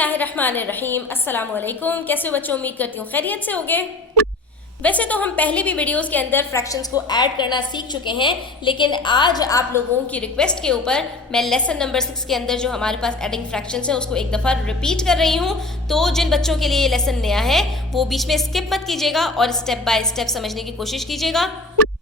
बिस्मिल्लाहिर्रहमानिर्रहीम। अस्सलाम वालेकुम। कैसे हो बच्चों? उम्मीद करती हूँ खैरियत से होगे। वैसे तो हम पहले भी वीडियोस के अंदर फ्रैक्शंस को ऐड करना सीख चुके हैं, लेकिन आज आप लोगों की रिक्वेस्ट के ऊपर मैं लेसन नंबर 6 के अंदर जो हमारे पास एडिंग फ्रैक्शंस है उसको एक दफ़ा रिपीट कर रही हूँ। तो जिन बच्चों के लिए ये लेसन नया है वो बीच में स्किप मत कीजिएगा और स्टेप बाय स्टेप समझने की कोशिश कीजिएगा।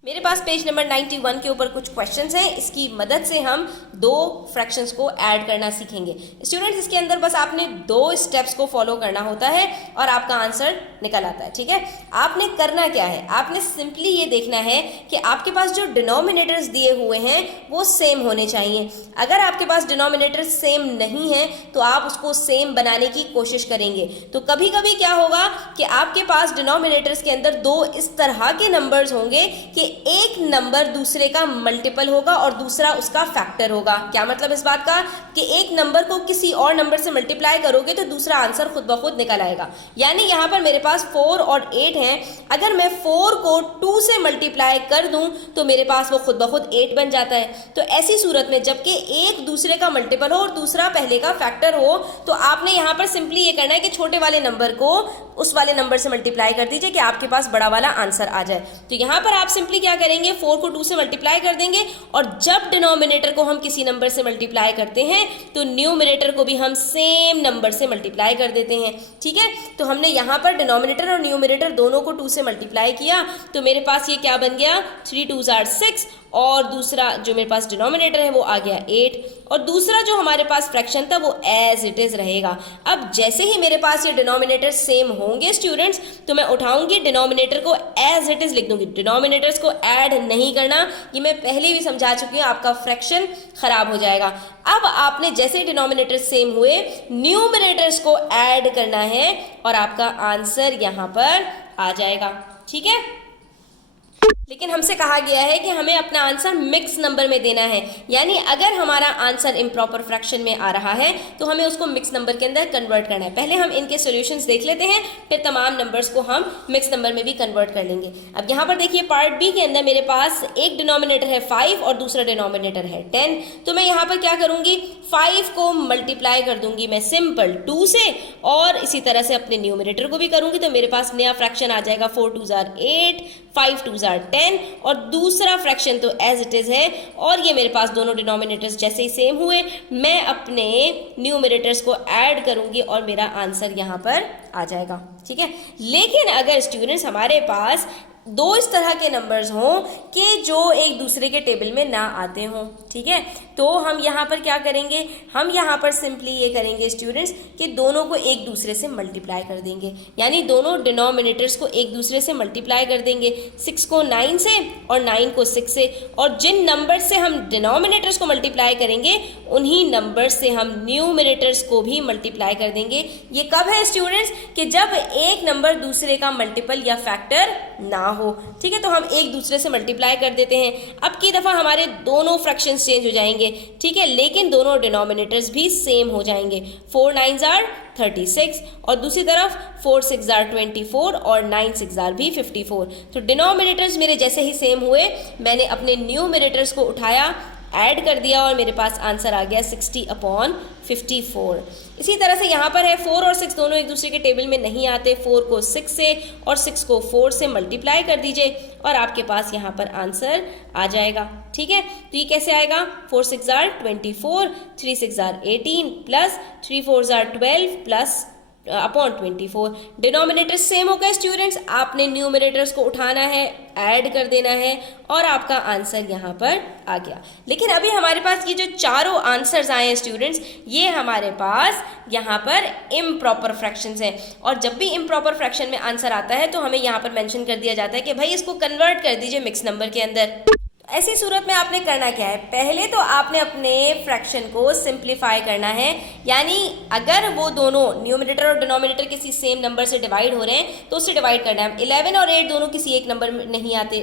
मेरे पास पेज नंबर 91 के ऊपर कुछ क्वेश्चंस हैं। इसकी मदद से हम दो फ्रैक्शंस को ऐड करना सीखेंगे। स्टूडेंट्स, इसके अंदर बस आपने दो स्टेप्स को फॉलो करना होता है और आपका आंसर निकल आता है। ठीक है, आपने करना क्या है, आपने सिंपली ये देखना है कि आपके पास जो डिनोमिनेटर्स दिए हुए हैं वो सेम होने चाहिए। अगर आपके पास डिनोमिनेटर्स सेम नहीं है तो आप उसको सेम बनाने की कोशिश करेंगे। तो कभी कभी क्या होगा कि आपके पास डिनोमिनेटर्स के अंदर दो इस तरह के नंबर्स होंगे कि एक नंबर दूसरे का मल्टीपल होगा और दूसरा उसका फैक्टर होगा। क्या मतलब इस बात का कि एक नंबर को किसी और नंबर से मल्टीप्लाई करोगे तो दूसरा आंसर खुद ब खुद निकल आएगा। यानी यहाँ पर मेरे पास 4 और 8 हैं, अगर मैं 4 को 2 से मल्टीप्लाई कर दूं तो मेरे पास वो खुद ब खुद 8 बन जाता है। तो ऐसी सूरत में जबकि एक दूसरे का मल्टीपल हो और दूसरा पहले का फैक्टर हो तो आपने यहाँ पर सिंपली ये करना है कि छोटे वाले नंबर को उस वाले नंबर से मल्टीप्लाई कर दीजिए कि आपके पास बड़ा वाला आंसर आ जाए। तो यहाँ पर आप सिंपली क्या करेंगे, 4 को 2 से मल्टीप्लाई कर देंगे और जब डिनोमिनेटर को हम किसी नंबर से मल्टीप्लाई करते हैं तो न्यूमरेटर को भी हम सेम नंबर से मल्टीप्लाई कर देते हैं। ठीक है, तो हमने यहाँ पर डिनोमिनेटर और न्यूमरेटर दोनों को 2 से मल्टीप्लाई किया तो मेरे पास ये क्या बन गया, 3 2s are 6 और दूसरा जो मेरे पास डिनोमिनेटर है वो आ गया 8 और दूसरा जो हमारे पास फ्रैक्शन था वो एज इट इज रहेगा। अब जैसे ही मेरे पास ये डिनोमिनेटर सेम होंगे स्टूडेंट्स तो मैं उठाऊंगी डिनोमिनेटर को एज इट इज लिख दूंगी। डिनोमिनेटर्स को ऐड नहीं करना, ये मैं पहले भी समझा चुकी हूँ, आपका फ्रैक्शन खराब हो जाएगा। अब आपने जैसे डिनोमिनेटर सेम हुए न्यूमरेटर्स को ऐड करना है और आपका आंसर यहाँ पर आ जाएगा। ठीक है, लेकिन हमसे कहा गया है कि हमें अपना आंसर मिक्स नंबर में देना है, यानी अगर हमारा आंसर इम्प्रॉपर फ्रैक्शन में आ रहा है तो हमें उसको मिक्स नंबर के अंदर कन्वर्ट करना है। पहले हम इनके सॉल्यूशंस देख लेते हैं, फिर तमाम नंबर्स को हम मिक्स नंबर में भी कन्वर्ट कर लेंगे। अब यहाँ पर देखिए पार्ट बी के अंदर मेरे पास एक डिनोमिनेटर है 5 और दूसरा डिनोमिनेटर है 10। तो मैं यहाँ पर क्या करूँगी, 5 को मल्टीप्लाई कर दूंगी मैं सिंपल 2 से और इसी तरह से अपने न्यूमरेटर को भी करूँगी तो मेरे पास नया फ्रैक्शन आ जाएगा 4 2s are 8, 5 2s are 10 और दूसरा फ्रैक्शन तो एज इट इज है और ये मेरे पास दोनों डिनोमिनेटर्स जैसे ही सेम हुए मैं अपने न्यूमरेटर्स को ऐड करूंगी और मेरा आंसर यहाँ पर आ जाएगा। ठीक है, लेकिन अगर स्टूडेंट्स हमारे पास दो इस तरह के नंबर्स हों कि जो एक दूसरे के टेबल में ना आते हों, ठीक है, तो हम यहाँ पर क्या करेंगे, हम यहाँ पर सिंपली ये करेंगे स्टूडेंट्स कि दोनों को एक दूसरे से मल्टीप्लाई कर देंगे, यानी दोनों डिनोमिनेटर्स को एक दूसरे से मल्टीप्लाई कर देंगे, 6 को 9 से और 9 को 6 से, और जिन नंबर से हम डिनोमिनेटर्स को मल्टीप्लाई करेंगे उन्हीं नंबर से हम न्यूमरेटर्स को भी मल्टीप्लाई कर देंगे। ये कब है स्टूडेंट्स, कि जब एक नंबर दूसरे का मल्टीपल या फैक्टर ना हो। ठीक है, तो हम एक दूसरे से मल्टीप्लाई कर देते हैं। अब की दफा हमारे दोनों फ्रैक्शंस चेंज हो जाएंगे, ठीक है, लेकिन दोनों डिनोमिनेटर्स भी सेम हो जाएंगे। 4 9s are 36 और दूसरी तरफ 4 6s are 24 और 9 6s are भी 54। तो डिनोमिनेटर्स मेरे जैसे ही सेम हुए मैंने अपने न्यूमरेटर्स को उठाया, ऐड कर दिया और मेरे पास आंसर आ गया 60/54। इसी तरह से यहाँ पर है 4 और 6 दोनों एक दूसरे के टेबल में नहीं आते, 4 को 6 से और 6 को 4 से मल्टीप्लाई कर दीजिए और आपके पास यहाँ पर आंसर आ जाएगा। ठीक है, तो ये कैसे आएगा, 4 6s are 24, 3 6s are 18 plus 3 4s are 12 plus upon 24। Denominator same हो गए स्टूडेंट्स, आपने न्यूमरेटर्स को उठाना है, ऐड कर देना है और आपका आंसर यहाँ पर आ गया। लेकिन अभी हमारे पास ये जो चारों आंसर्स आए हैं स्टूडेंट्स, ये हमारे पास यहाँ पर इम्प्रॉपर फ्रैक्शंस हैं और जब भी इम्प्रॉपर फ्रैक्शन में आंसर आता है तो हमें यहाँ पर मेंशन कर दिया जाता है कि भाई इसको कन्वर्ट कर दीजिए मिक्स नंबर के अंदर। ऐसी सूरत में आपने करना क्या है, पहले तो आपने अपने फ्रैक्शन को सिंप्लीफाई करना है, यानी अगर वो दोनों न्यूमरेटर और डिनोमिनेटर किसी सेम नंबर से डिवाइड हो रहे हैं तो उससे डिवाइड करना है। 11 और 8 दोनों किसी एक नंबर में नहीं आते,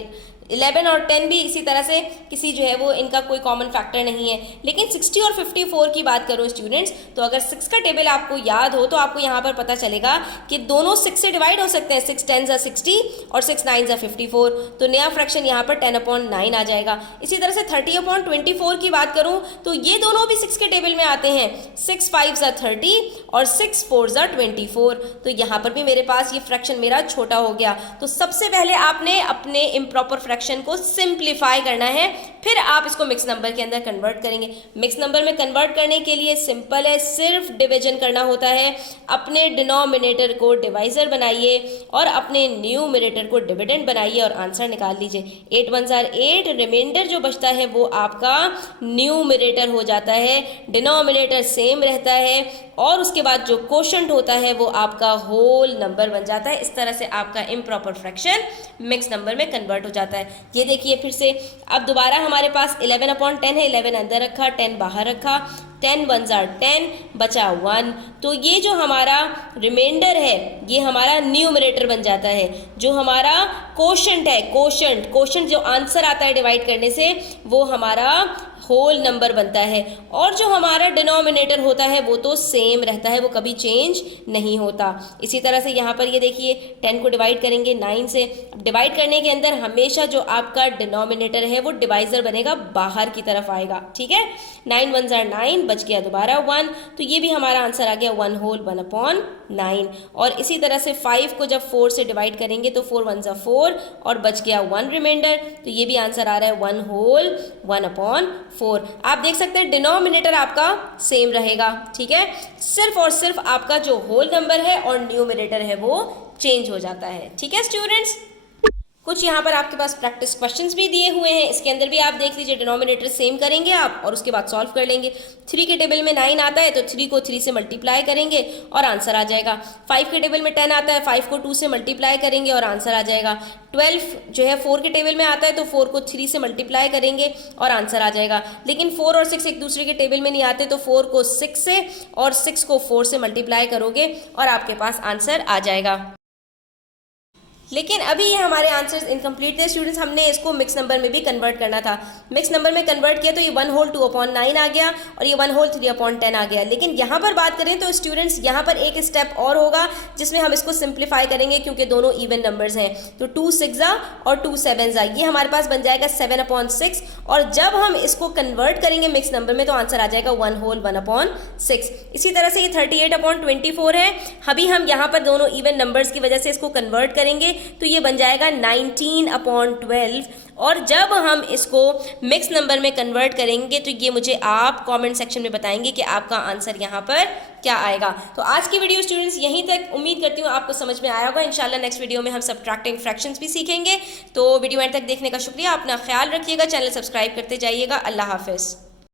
11 और 10 भी इसी तरह से किसी जो है वो इनका कोई कॉमन फैक्टर नहीं है। लेकिन 60 और 54 की बात करो स्टूडेंट्स, तो अगर 6 का टेबल आपको याद हो तो आपको यहाँ पर पता चलेगा कि दोनों 6 से डिवाइड हो सकते हैं। 6 10 60 और 6 9 54, तो नया फ्रैक्शन यहाँ पर 10/9 आ जाएगा। इसी तरह से 30/24 की बात करूँ तो ये दोनों भी 6 के टेबल में आते हैं। 6 5 30 और 6 4 24, तो यहाँ पर भी मेरे पास ये फ्रैक्शन मेरा छोटा हो गया। तो सबसे पहले आपने अपने इम्प्रॉपर फ्रैक्शन को सिंप्लीफाई करना है, फिर आप इसको मिक्स नंबर के अंदर कन्वर्ट करेंगे। मिक्स नंबर में कन्वर्ट करने के लिए सिंपल है, सिर्फ डिवीजन करना होता है। अपने डिनोमिनेटर को डिवाइजर बनाइए और अपने न्यूमरेटर को डिविडेंड बनाइए और आंसर निकाल लीजिए। 8 1 8, रिमाइंडर जो बचता है वो आपका न्यूमरेटर हो जाता है, डिनोमिनेटर सेम रहता है और उसके बाद जो कोशेंट होता है वो आपका होल नंबर बन जाता है। इस तरह से आपका इम्प्रॉपर फ्रैक्शन मिक्स नंबर में कन्वर्ट हो जाता है। ये देखिए फिर से, अब दोबारा हमारे पास 11/10 है, 11 अंदर रखा, 10 बाहर रखा, 10 1 10, बचा 1, तो ये जो हमारा रिमाइंडर है ये हमारा न्यूमरेटर बन जाता है। जो हमारा कोशेंट है, कोशेंट जो आंसर आता है डिवाइड करने से वो हमारा होल नंबर बनता है, और जो हमारा डिनोमिनेटर होता है वो तो सेम रहता है, वो कभी चेंज नहीं होता। इसी तरह से यहाँ पर ये देखिए 10 को डिवाइड करेंगे 9 से। डिवाइड करने के अंदर हमेशा जो आपका डिनोमिनेटर है वो डिवाइजर बनेगा, बाहर की तरफ आएगा, ठीक है। 9 1 9, बच गया दोबारा 1, तो ये भी हमारा आंसर आ गया 1 होल 1/9। और इसी तरह से 5 को जब 4 से डिवाइड करेंगे तो 4 1 4 और बच गया 1 रिमाइंडर, तो ये भी आंसर आ रहा है 1 होल 1/4। आप देख सकते हैं डिनोमिनेटर आपका सेम रहेगा, ठीक है। सिर्फ और सिर्फ आपका जो होल नंबर है और न्यूमरेटर है वो चेंज हो जाता है, ठीक है स्टूडेंट्स। कुछ यहाँ पर आपके पास प्रैक्टिस क्वेश्चंस भी दिए हुए हैं, इसके अंदर भी आप देख लीजिए। डिनोमिनेटर सेम करेंगे आप और उसके बाद सॉल्व कर लेंगे। 3 के टेबल में 9 आता है तो 3 को 3 से मल्टीप्लाई करेंगे और आंसर आ जाएगा। 5 के टेबल में 10 आता है, 5 को 2 से मल्टीप्लाई करेंगे और आंसर आ जाएगा। 12 जो है 4 के टेबल में आता है तो 4 को 3 से मल्टीप्लाई करेंगे और आंसर आ जाएगा। लेकिन 4 और 6 एक दूसरे के टेबल में नहीं आते, तो 4 को 6 से और 6 को 4 से मल्टीप्लाई करोगे और आपके पास आंसर आ जाएगा। लेकिन अभी ये हमारे आंसर्स इनकम्प्लीट थे स्टूडेंट्स, हमने इसको मिक्स नंबर में भी कन्वर्ट करना था। मिक्स नंबर में कन्वर्ट किया तो ये 1 होल 2/9 आ गया और ये 1 होल 3/10 आ गया। लेकिन यहाँ पर बात करें तो स्टूडेंट्स यहाँ पर एक स्टेप और होगा जिसमें हम इसको सिंप्लीफाई करेंगे, क्योंकि दोनों इवन नंबर्स हैं। तो 2 6 और 2 7 ये हमारे पास बन जाएगा 7/6, और जब हम इसको कन्वर्ट करेंगे मिक्स नंबर में तो आंसर आ जाएगा 1 होल 1/6। इसी तरह से ये 38/24 है। अभी हम यहाँ पर दोनों इवन नंबर्स की वजह से इसको कन्वर्ट करेंगे तो ये बन जाएगा 19/12, और जब हम इसको मिक्स नंबर में कन्वर्ट करेंगे तो ये मुझे आप कमेंट सेक्शन में बताएंगे कि आपका आंसर यहाँ पर क्या आएगा। तो आज की वीडियो स्टूडेंट्स यहीं तक, उम्मीद करती हूँ आपको समझ में आया होगा। इंशाल्लाह नेक्स्ट वीडियो में हम सबट्रैक्टिंग फ्रैक्शंस भी सीखेंगे। तो वीडियो एंड तक देखने का शुक्रिया, अपना ख्याल रखिएगा, चैनल सब्सक्राइब करते जाइएगा। अल्लाह हाफिज़।